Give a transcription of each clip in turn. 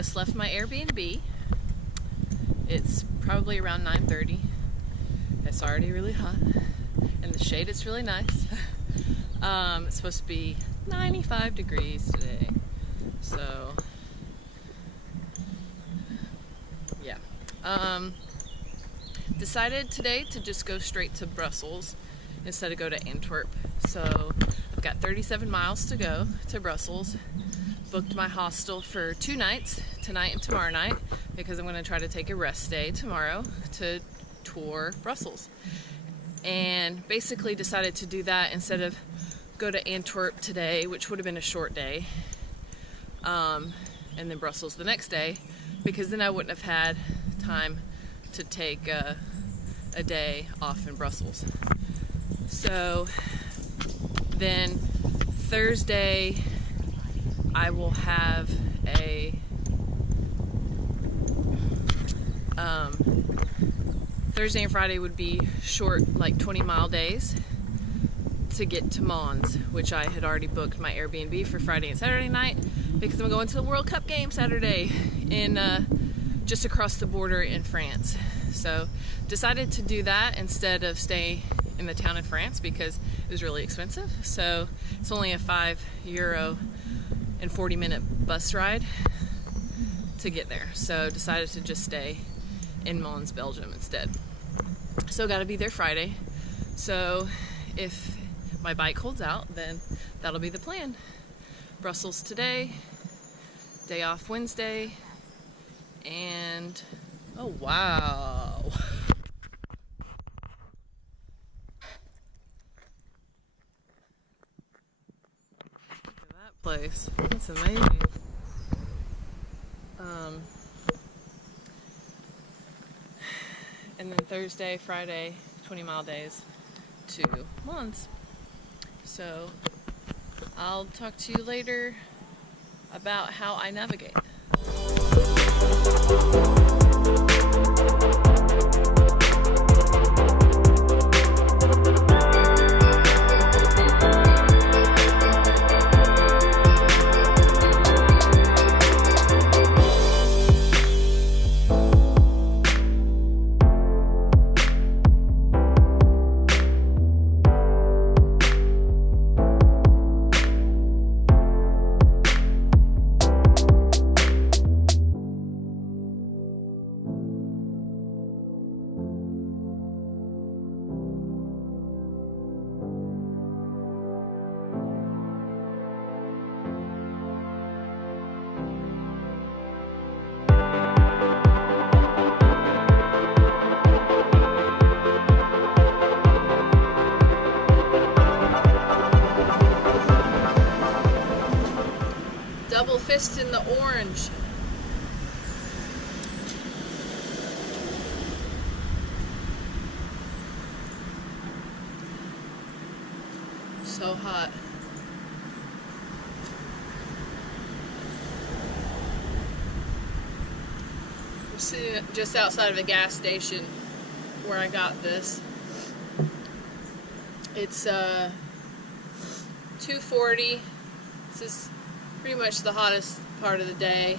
just left my Airbnb. It's probably around 9:30. It's already really hot. In the shade, it's really nice. It's supposed to be 95 degrees today. So, yeah. Decided today to just go straight to Brussels instead of go to Antwerp. So, I've got 37 miles to go to Brussels. Booked my hostel for 2 nights, tonight and tomorrow night, because I'm going to try to take a rest day tomorrow to tour Brussels. And basically decided to do that instead of go to Antwerp today, which would have been a short day, and then Brussels the next day, because then I wouldn't have had time to take a day off in Brussels. So then Thursday I will have a Thursday and Friday would be short, like 20-mile days to get to Mons, which I had already booked my Airbnb for Friday and Saturday night because I'm going to the World Cup game Saturday in just across the border in France. So decided to do that instead of stay in the town in France because it was really expensive. So it's only a €5 and 40-minute bus ride to get there. So decided to just stay in Netherlands Belgium instead. So got to be there Friday. So if my bike holds out, then that'll be the plan. Brussels today, day off Wednesday, and oh wow. Look at that place. That's amazing. And then Thursday, Friday, 20-mile days to Mons. So I'll talk to you later about how I navigate. Double fist in the orange. So hot. I'm sitting just outside of a gas station where I got this. It's $2.40. This is pretty much the hottest part of the day.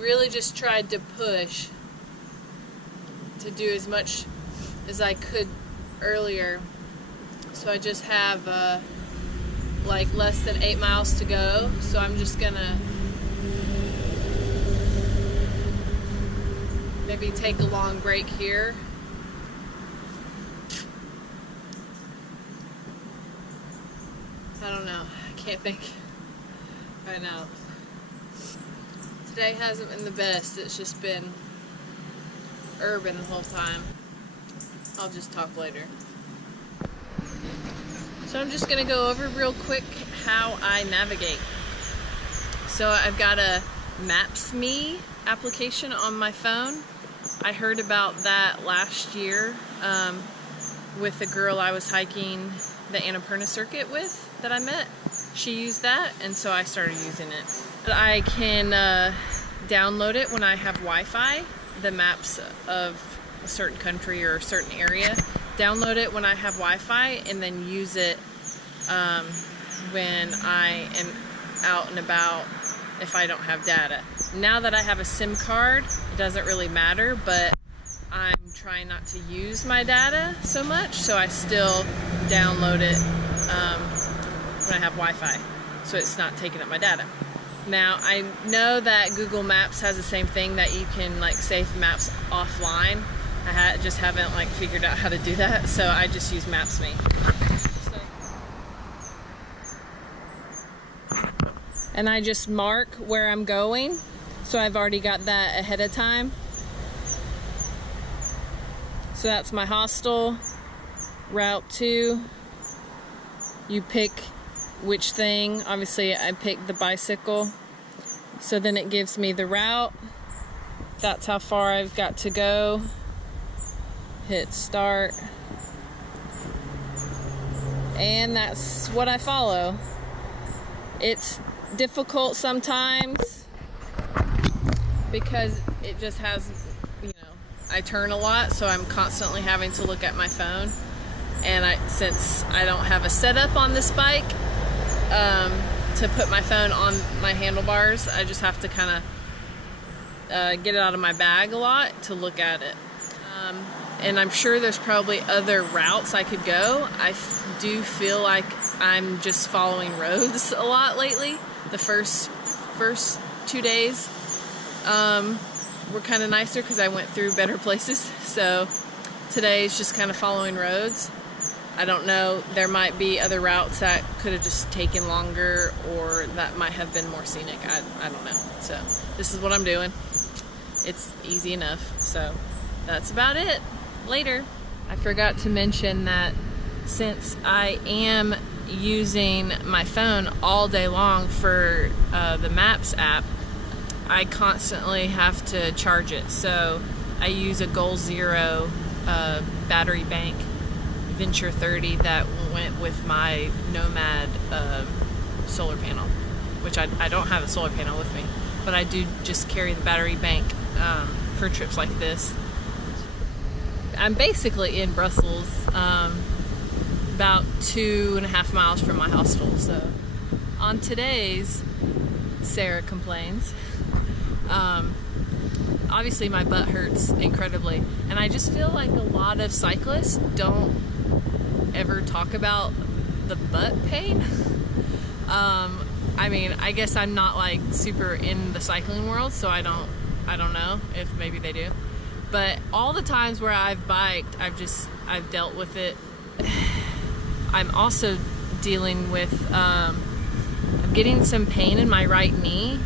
Really just tried to push to do as much as I could earlier. So I just have like less than 8 miles to go. So I'm just gonna maybe take a long break here. I don't know. I can't think right now. Today hasn't been the best. It's just been urban the whole time. I'll just talk later. So I'm just gonna go over real quick how I navigate. So I've got a Maps.me application on my phone. I heard about that last year with the girl I was hiking the Annapurna circuit with that I met. She used that, and so I started using it. I can download it when I have Wi-Fi, the maps of a certain country or a certain area. Download it when I have Wi-Fi and then use it when I am out and about if I don't have data. Now that I have a SIM card, it doesn't really matter, but I'm trying not to use my data so much, so I still download it when I have Wi-Fi, so it's not taking up my data. Now, I know that Google Maps has the same thing, that you can like save maps offline. I just haven't like figured out how to do that, so I just use Maps.me. And I just mark where I'm going, so I've already got that ahead of time. So that's my hostel, route 2. You pick which thing. Obviously I picked the bicycle, so then it gives me the route. That's how far I've got to go. Hit start, and that's what I follow. It's difficult sometimes because it just has, you know, I turn a lot, so I'm constantly having to look at my phone, and since I don't have a setup on this bike to put my phone on my handlebars, I just have to kind of get it out of my bag a lot to look at it. And I'm sure there's probably other routes I could go. I do feel like I'm just following roads a lot lately. The first 2 days were kind of nicer because I went through better places. So today is just kind of following roads. I don't know, there might be other routes that could have just taken longer, or that might have been more scenic. I don't know. So this is what I'm doing. It's easy enough. So that's about it. Later. I forgot to mention that since I am using my phone all day long for the Maps app, I constantly have to charge it. So I use a Goal Zero battery bank, Venture 30, that went with my Nomad solar panel, which I don't have a solar panel with me, but I do just carry the battery bank for trips like this. I'm basically in Brussels, about 2.5 miles from my hostel. So on today's Sarah Complains, obviously my butt hurts incredibly, and I just feel like a lot of cyclists don't ever talk about the butt pain. I mean, I guess I'm not like super in the cycling world, so I don't know if maybe they do. But all the times where I've biked, I've dealt with it. I'm also dealing with, I'm getting some pain in my right knee.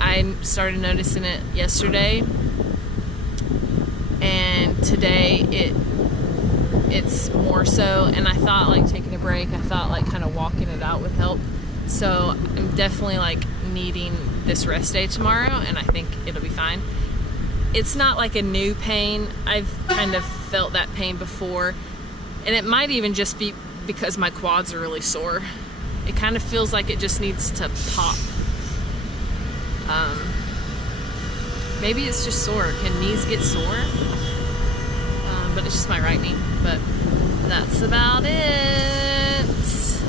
I started noticing it yesterday, and today it's more so, and I thought like taking a break, I thought like kind of walking it out would help. So I'm definitely like needing this rest day tomorrow, and I think it'll be fine. It's not like a new pain. I've kind of felt that pain before, and it might even just be because my quads are really sore. It kind of feels like it just needs to pop. Maybe it's just sore. Can knees get sore? But it's just my right knee. But that's about it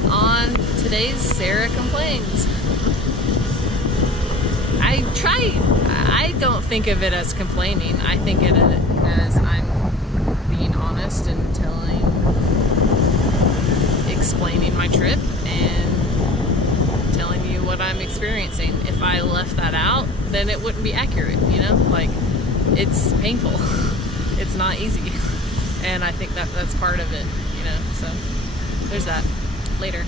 on today's Sarah Complains. I don't think of it as complaining. I think of it as I'm being honest and explaining my trip and telling you what I'm experiencing. If I left that out, then it wouldn't be accurate, you know? Like, it's painful. It's not easy. And I think that's part of it, you know? So there's that. Later.